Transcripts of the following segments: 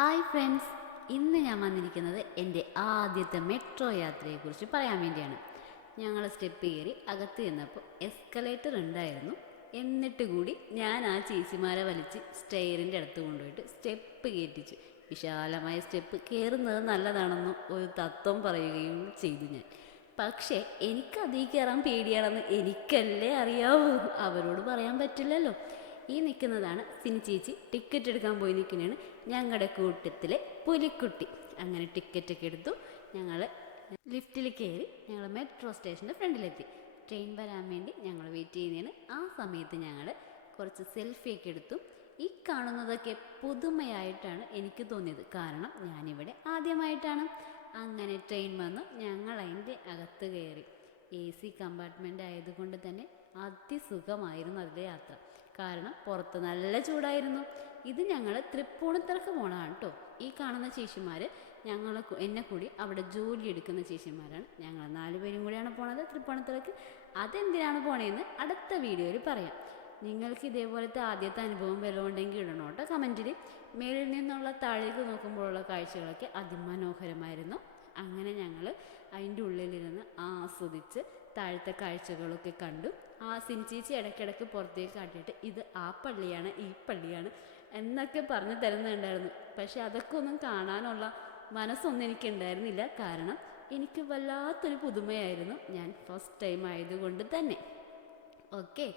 Hi friends, ഇന്ന് ഞാൻ വന്നിരിക്കുന്നത് എൻ്റെ ആദ്യത്തെ മെട്രോ യാത്രയെക്കുറിച്ച് പറയാൻ വേണ്ടിയാണ്. ഞങ്ങൾ സ്റ്റെപ്പ് കയറി അകത്ത് ചെന്നപ്പോൾ എസ്കലേറ്റർ ഉണ്ടായിരുന്നു. എന്നിട്ട് കൂടി ഞാൻ ആ ചേച്ചിമാരെ വലിച്ച് സ്റ്റെയറിൻ്റെ അടുത്ത് കൊണ്ടുപോയിട്ട് സ്റ്റെപ്പ് കയറ്റിച്ചു. വിശാലമായ സ്റ്റെപ്പ് കയറുന്നത് നല്ലതാണെന്ന് ഒരു തത്വം പറയുകയും ചെയ്തു ഞാൻ. പക്ഷേ എനിക്കതിൽ കയറാൻ പേടിയാണെന്ന് എനിക്കല്ലേ അറിയാവൂ, അവരോട് പറയാൻ പറ്റില്ലല്ലോ. ഈ നിൽക്കുന്നതാണ് സിനി ചേച്ചി. ടിക്കറ്റ് എടുക്കാൻ പോയി നിൽക്കുന്നതാണ് ഞങ്ങളുടെ കൂട്ടത്തിലെ പുലിക്കുട്ടി. അങ്ങനെ ടിക്കറ്റൊക്കെ എടുത്തു. ഞങ്ങൾ ലിഫ്റ്റിൽ കയറി ഞങ്ങൾ മെട്രോ സ്റ്റേഷൻ്റെ ഫ്രണ്ടിലെത്തി. ട്രെയിൻ വരാൻ വേണ്ടി ഞങ്ങൾ വെയിറ്റ് ചെയ്യുന്നതാണ്. ആ സമയത്ത് ഞങ്ങൾ കുറച്ച് സെൽഫിയൊക്കെ എടുത്തു. ഈ കാണുന്നതൊക്കെ പുതുമയായിട്ടാണ് എനിക്ക് തോന്നിയത്, കാരണം ഞാനിവിടെ ആദ്യമായിട്ടാണ്. അങ്ങനെ ട്രെയിൻ വന്നു, ഞങ്ങൾ അതിൻ്റെ അകത്ത് കയറി. AC കമ്പാർട്ട്മെൻ്റ് ആയതുകൊണ്ട് തന്നെ അതിസുഖമായിരുന്നു അതിലെ യാത്ര. കാരണം പുറത്ത് നല്ല ചൂടായിരുന്നു. ഇത് ഞങ്ങൾ തൃപ്പൂണിത്തറക്ക് പോകണതാണ് കേട്ടോ. ഈ കാണുന്ന ചേച്ചിമാർ എന്നെ കൂടി അവിടെ ജോലി എടുക്കുന്ന ചേച്ചിമാരാണ്. ഞങ്ങൾ 4 പേരും കൂടിയാണ് പോണത് തൃപ്പൂണിത്തറക്ക്. അതെന്തിനാണ് പോണേന്ന് അടുത്ത വീഡിയോയിൽ പറയാം. നിങ്ങൾക്ക് ഇതേപോലത്തെ ആദ്യത്തെ അനുഭവം വല്ലതും ഉണ്ടെങ്കിൽ ഇടണം കേട്ടോ കമൻറ്റിൽ. മേലിൽ നിന്നുള്ള താഴേക്ക് നോക്കുമ്പോഴുള്ള കാഴ്ചകളൊക്കെ അതിമനോഹരമായിരുന്നു. അങ്ങനെ ഞങ്ങൾ അതിൻ്റെ ഉള്ളിലിരുന്ന് ആസ്വദിച്ച് താഴത്തെ കാഴ്ചകളൊക്കെ കണ്ടു. ആ സിൻചേച്ചി ഇടയ്ക്കിടയ്ക്ക് പുറത്തേക്ക് കാട്ടിയിട്ട് ഇത് ആ പള്ളിയാണ് ഈ പള്ളിയാണ് എന്നൊക്കെ പറഞ്ഞു തരുന്നുണ്ടായിരുന്നു. പക്ഷെ അതൊക്കെ ഒന്നും കാണാനുള്ള മനസ്സൊന്നും എനിക്കുണ്ടായിരുന്നില്ല, കാരണം എനിക്ക് വല്ലാത്തൊരു പുതുമയായിരുന്നു. ഞാൻ ഫസ്റ്റ് ടൈം ആയതുകൊണ്ട് തന്നെ. ഓക്കെ,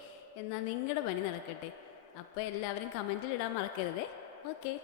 എന്നാൽ നിങ്ങളുടെ പണി നടക്കട്ടെ. അപ്പോൾ എല്ലാവരും കമൻറ്റിലിടാൻ മറക്കരുതേ. ഓക്കെ.